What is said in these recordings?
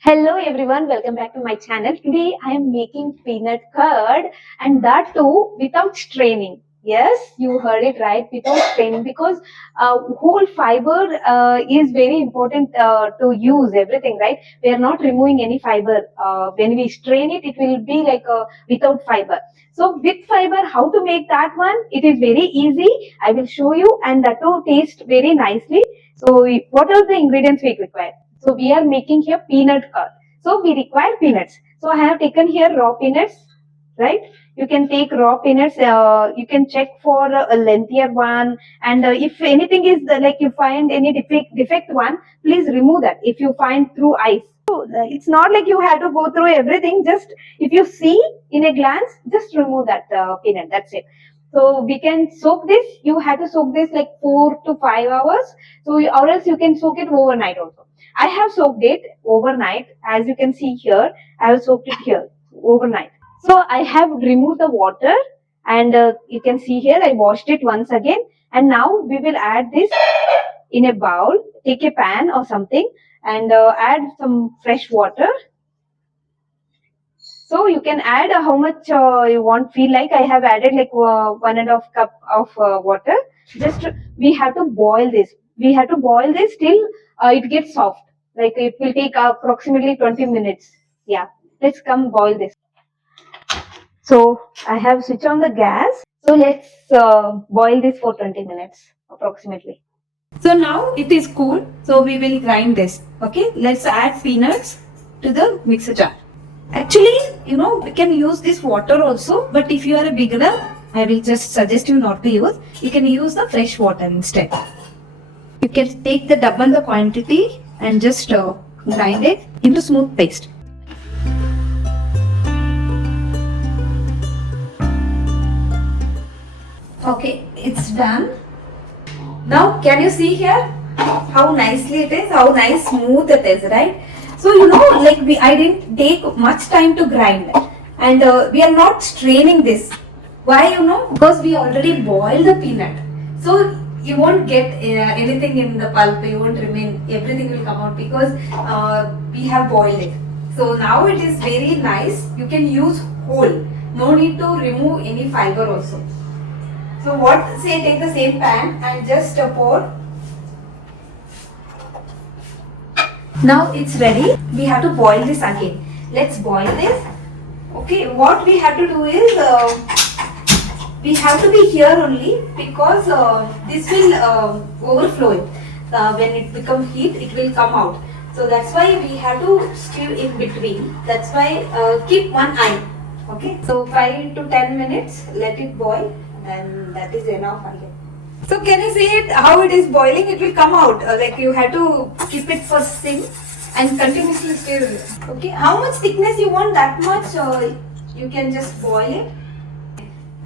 Hello everyone, welcome back to my channel. Today I am making peanut curd and that too without straining. Yes, you heard it right, without straining because whole fiber is very important to use everything, right? We are not removing any fiber. When we strain it, it will be like without fiber. So with fiber, how to make that one? It is very easy. I will show you and that too taste very nicely. So what are the ingredients we require? So we are making here peanut curd. So we require peanuts. So I have taken here raw peanuts, right? You can take raw peanuts. You can check for a lengthier one, and if anything is like you find any defect one, please remove that. If you find through ice, so it's not like you have to go through everything. Just if you see in a glance, just remove that peanut. That's it. So we can soak this. You have to soak this like 4 to 5 hours. So or else you can soak it overnight also. I have soaked it overnight. As you can see here, I have soaked it here overnight. So I have removed the water and you can see here I washed it once again. And now we will add this in a bowl. Take a pan or something and add some fresh water. So you can add how much you want. Feel like I have added like 1.5 cup of water. Just we have to boil this. We have to boil this till it gets soft. Like it will take approximately 20 minutes. Yeah, let's come boil this. So I have switched on the gas. So let's boil this for 20 minutes approximately. So now it is cool. So we will grind this. Okay, let's add peanuts to the mixer jar. Actually, we can use this water also, but if you are a beginner, I will just suggest you not to use. You can use the fresh water instead. You can take the double the quantity and just grind it into smooth paste. Okay, it's done. Now, can you see here how nicely it is? How nice smooth it is, right? So like I didn't take much time to grind, and we are not straining this. Why? Because we already boiled the peanut, so you won't get anything in the pulp. You won't remain. Everything will come out because we have boiled it. So now it is very nice. You can use whole. No need to remove any fiber also. So take the same pan and just pour. Now it's ready. We have to boil this again. Let's boil this. Okay, what we have to do is we have to be here only because this will overflow it. When it becomes heat, it will come out. So that's why we have to stew in between. That's why keep one eye. Okay, so 5 to 10 minutes, let it boil, and that is enough again. So can you see it how it is boiling? It will come out. Like you have to keep it for sim and continuously stir it. Okay, how much thickness you want, that much you can just boil it.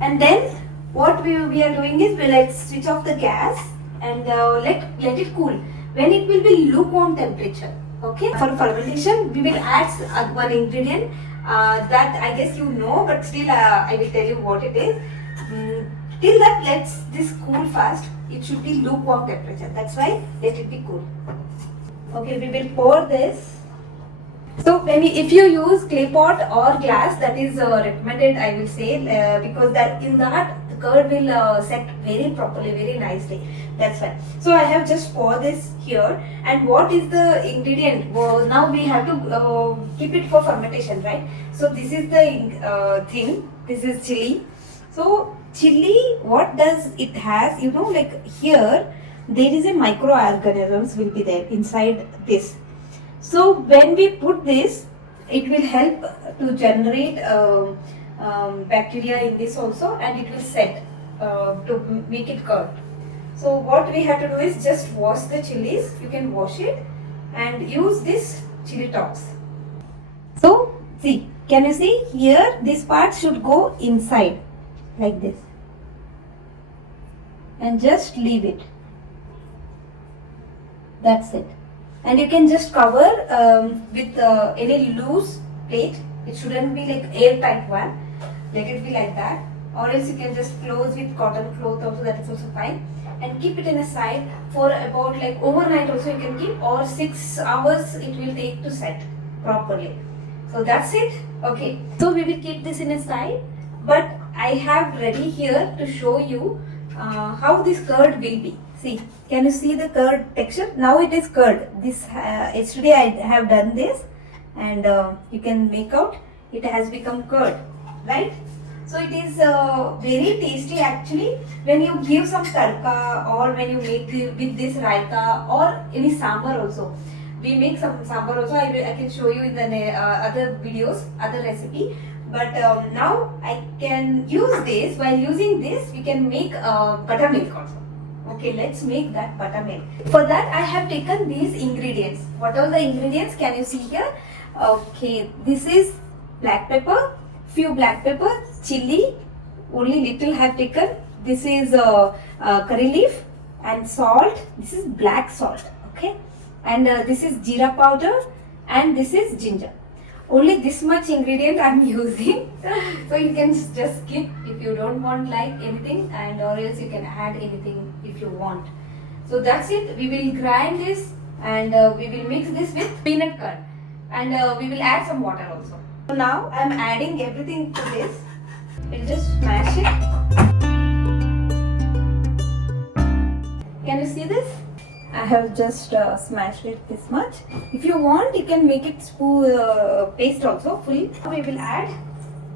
And then what we are doing is let's switch off the gas and let it cool. When it will be lukewarm temperature. Okay. For fermentation, we will add one ingredient that I guess you know, but still I will tell you what it is. Till that, let's this cool fast. It should be lukewarm temperature. That's why let it be cool. Okay, we will pour this. So if you use clay pot or glass, that is recommended, I will say, because in that the curd will set very properly, very nicely. That's why. So I have just poured this here. And what is the ingredient? Well, now we have to keep it for fermentation, right? So this is the thing. This is chili. So chili, what does it has? Like here, there is a microorganisms will be there inside this. So when we put this, it will help to generate bacteria in this also, and it will set to make it curd. So what we have to do is just wash the chilies. You can wash it and use this chili tops. So see, can you see here? This part should go inside like this, and just leave it. That's it. And you can just cover with any loose plate. It shouldn't be like airtight one. Let it be like that. Or else you can just close with cotton cloth also, that is also fine. And keep it in a side for about like overnight also you can keep, or 6 hours it will take to set. properly. So that's it. Okay. So we will keep this in a side. But I have ready here to show you how this curd will be. See, can you see the curd texture? Now it is curd. This yesterday I have done this, and you can make out it has become curd, right? So it is very tasty actually when you give some tadka, or when you make with this raita or any sambar also. We make some sambar also. I can show you in the other videos, other recipe. But now I can use this. While using this, we can make buttermilk also. Okay, let's make that buttermilk. For that, I have taken these ingredients. What are the ingredients? Can you see here? Okay, this is black pepper, few black pepper, chili, only little have taken. This is curry leaf and salt. This is black salt. Okay, and this is jeera powder, and this is ginger. Only this much ingredient I am using, so you can just skip if you don't want like anything, and or else you can add anything if you want. So that's it. We will grind this, and we will mix this with peanut curd, and we will add some water also. So now I am adding everything to this. We'll just smash it. Can you see this? I have just smashed it this much. If you want, you can make it paste also full. We will add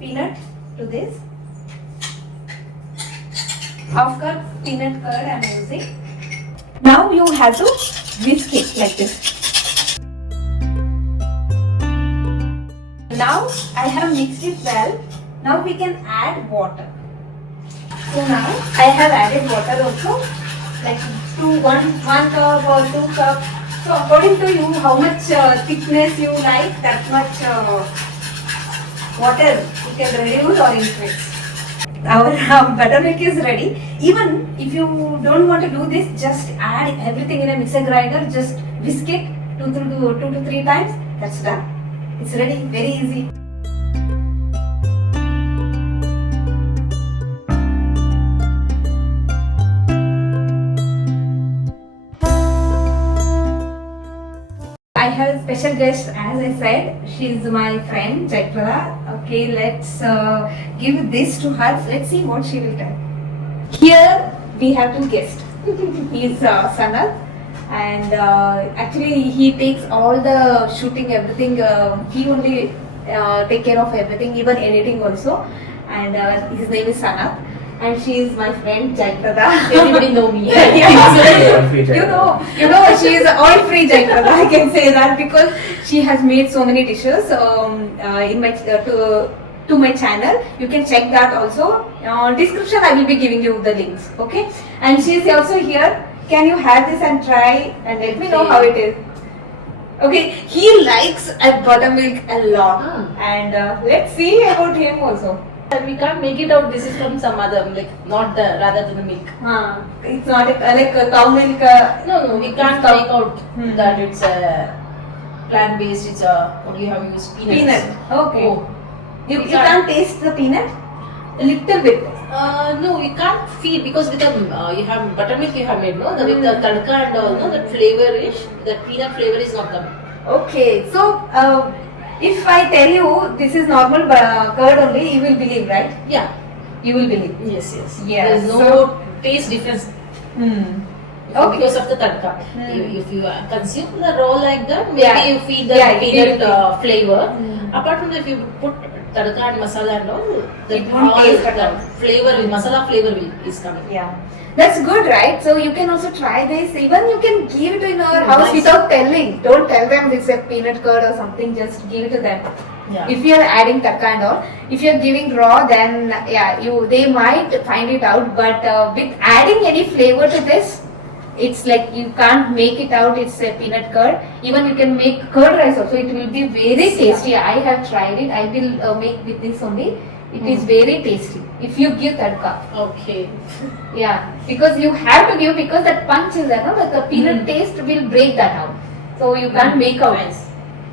peanut to this. Half cup peanut curd I am using. Now you have to whisk it like this. Now I have mixed it well. Now we can add water. So now I have added water also, like one cup or 2 cups. So according to you, how much thickness you like, that much water you can reduce or increase. Our buttermilk is ready. Even if you don't want to do this, just add everything in a mixer grinder. Just whisk it 2 to 3 times. That's done. It's ready. Very easy. I have a special guest, as I said. She is my friend jayaprada. Okay, let's give this to her. Let's see what she will tell. Here we have 2 guests. He is Sanat, and actually he takes all the shooting, everything. He only take care of everything, even editing also. And his name is Sanat. And she is my friend jayaprada. Everybody know me. you know, she is oil-free jayaprada. I can say that because she has made so many dishes in my to my channel. You can check that also. Description I will be giving you the links. Okay, and she is also here. Can you have this and try and let me know how it is? Okay, he likes buttermilk a lot, and let's see about him also. We can't make it out. This is from some other, like not the rather than the milk. It's not like cow milk. No, we can't make out that it's plant-based. It's what do you have used? Peanuts. Peanut. Okay. Oh. You can't taste the peanut? A little bit. No, we can't feel because with the you have buttermilk you have made, no? With the tadka and all, no? That flavor-ish, that peanut flavor is not coming. Okay, so if I tell you this is normal curd only, you will believe, right? Yeah. You will believe. Yes. Yeah. There is no taste difference. Okay. Because of the tadka. If you consume the raw like that, maybe you feel the peanut flavor. Apart from that, if you put tadka and masala and all, that flavor, masala flavor is coming. Yeah. That's good, right? So you can also try this. Even you can give it in our house without telling. Don't tell them this is a peanut curd or something. Just give it to them. Yeah. If you are adding tadka and all, if you are giving raw, then they might find it out. But with adding any flavor to this, it's like you can't make it out. It's a peanut curd. Even you can make curd rice also. It will be very tasty. I have tried it. I will make with this only. It is very tasty if you give tadka. Okay. Yeah, because you have to give, because that punch is there, no? Like the peanut taste will break that out. So you can't make out. Nice.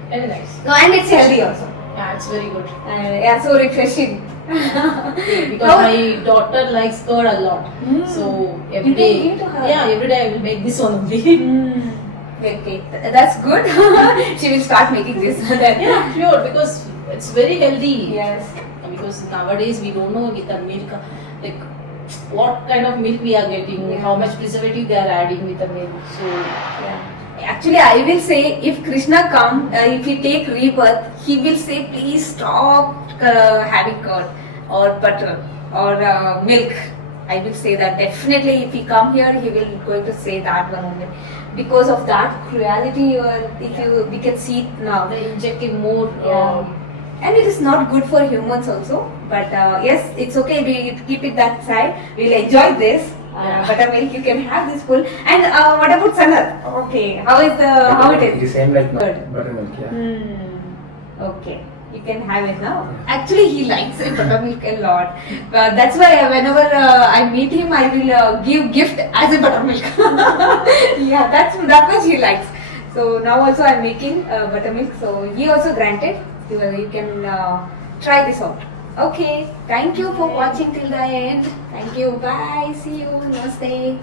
Very nice. No, and it's healthy also. Yeah, it's very good. Yeah, so refreshing. Because my daughter likes curd a lot. So every day. You can give to her. Yeah, every day I will make this one only. buttermilk cake. That's good. She will start making this. Then. Yeah, sure, because it's very healthy. Yes. Because nowadays we don't know with the milk, like what kind of milk we are getting, Yeah. how much preservative they are adding with the milk. So Yeah. Actually, I will say if Krishna come, if he take rebirth, he will say please stop having curd or butter or milk. I will say that definitely if he come here, he will going to say that one only because of that cruelty. We can see it now. they're injecting more. And it is not good for humans also. But yes, it's okay. We keep it that side. We'll enjoy this. Buttermilk, you can have this full. And what about salad? Okay, how it is? The same like Good. buttermilk, yeah. Okay, you can have it now. Actually, he likes buttermilk a lot. That's why whenever I meet him, I will give gift as a buttermilk. Yeah, that much he likes. So now also I'm making buttermilk. So he also granted. You can try this out. Okay, thank you for watching till the end. Thank you. Bye. See you. Namaste.